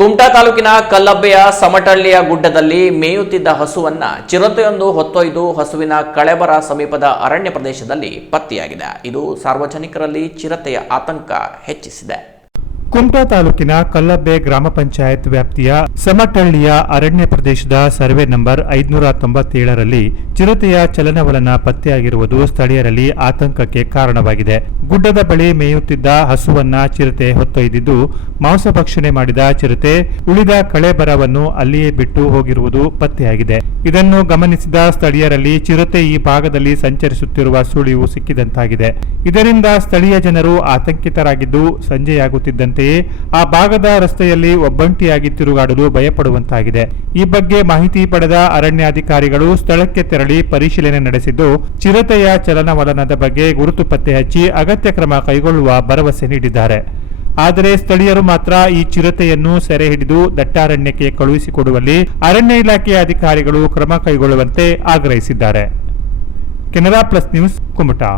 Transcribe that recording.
ಕುಮಟಾ ತಾಲೂಕಿನ ಕಲ್ಲಬ್ಬೆಯ ಸಮಟಳ್ಳಿಯ ಗುಡ್ಡದಲ್ಲಿ ಮೇಯುತ್ತಿದ್ದ ಹಸುವನ್ನ ಚಿರತೆಯೊಂದು ಹೊತ್ತೊಯ್ದು ಹಸುವಿನ ಕಳೆಬರ ಸಮೀಪದ ಅರಣ್ಯ ಪ್ರದೇಶದಲ್ಲಿ ಪತ್ತೆಯಾಗಿದೆ. ಇದು ಸಾರ್ವಜನಿಕರಲ್ಲಿ ಚಿರತೆಯ ಆತಂಕ ಹೆಚ್ಚಿಸಿದೆ. ಕುಮಟಾ ತಾಲೂಕಿನ ಕಲ್ಲಬ್ಬೆ ಗ್ರಾಮ ಪಂಚಾಯತ್ ವ್ಯಾಪ್ತಿಯ ಸಮಟಳ್ಳಿಯ ಅರಣ್ಯ ಪ್ರದೇಶದ ಸರ್ವೆ ನಂಬರ್ ಐದುನೂರ ತೊಂಬತ್ತೇಳರಲ್ಲಿ ಚಿರತೆಯ ಚಲನವಲನ ಪತ್ತೆಯಾಗಿರುವುದು ಸ್ಥಳೀಯರಲ್ಲಿ ಆತಂಕಕ್ಕೆ ಕಾರಣವಾಗಿದೆ. ಗುಡ್ಡದ ಬಳಿ ಮೇಯುತ್ತಿದ್ದ ಹಸುವನ್ನ ಚಿರತೆ ಹೊತ್ತೊಯ್ದಿದ್ದು ಮಾಂಸಭಕ್ಷಣೆ ಮಾಡಿದ ಚಿರತೆ ಉಳಿದ ಕಳೆಬರವನ್ನು ಅಲ್ಲಿಯೇ ಬಿಟ್ಟು ಹೋಗಿರುವುದು ಪತ್ತೆಯಾಗಿದೆ. ಇದನ್ನು ಗಮನಿಸಿದ ಸ್ಥಳೀಯರಲ್ಲಿ ಚಿರತೆ ಈ ಭಾಗದಲ್ಲಿ ಸಂಚರಿಸುತ್ತಿರುವ ಸುಳಿವು ಸಿಕ್ಕಿದಂತಾಗಿದೆ. ಇದರಿಂದ ಸ್ಥಳೀಯ ಜನರು ಆತಂಕಿತರಾಗಿದ್ದು ಆ ಭಾಗದ ರಸ್ತೆಯಲ್ಲಿ ಒಬ್ಬಂಟಿಯಾಗಿ ತಿರುಗಾಡಲು ಭಯಪಡುವಂತಾಗಿದೆ. ಈ ಬಗ್ಗೆ ಮಾಹಿತಿ ಪಡೆದ ಅರಣ್ಯಾಧಿಕಾರಿಗಳು ಸ್ಥಳಕ್ಕೆ ತೆರಳಿ ಪರಿಶೀಲನೆ ನಡೆಸಿದ್ದು, ಚಿರತೆಯ ಚಲನವಲನದ ಬಗ್ಗೆ ಗುರುತು ಪತ್ತೆ ಹಚ್ಚಿ ಅಗತ್ಯ ಕ್ರಮ ಕೈಗೊಳ್ಳುವ ಭರವಸೆ ನೀಡಿದ್ದಾರೆ. ಆದರೆ ಸ್ಥಳೀಯರು ಮಾತ್ರ ಈ ಚಿರತೆಯನ್ನು ಸೆರೆ ಹಿಡಿದು ದಟ್ಟಾರಣ್ಯಕ್ಕೆ ಕಳುಹಿಸಿಕೊಡುವಲ್ಲಿ ಅರಣ್ಯ ಇಲಾಖೆಯ ಅಧಿಕಾರಿಗಳು ಕ್ರಮ ಕೈಗೊಳ್ಳುವಂತೆ ಆಗ್ರಹಿಸಿದ್ದಾರೆ. Canara plus news Kumta.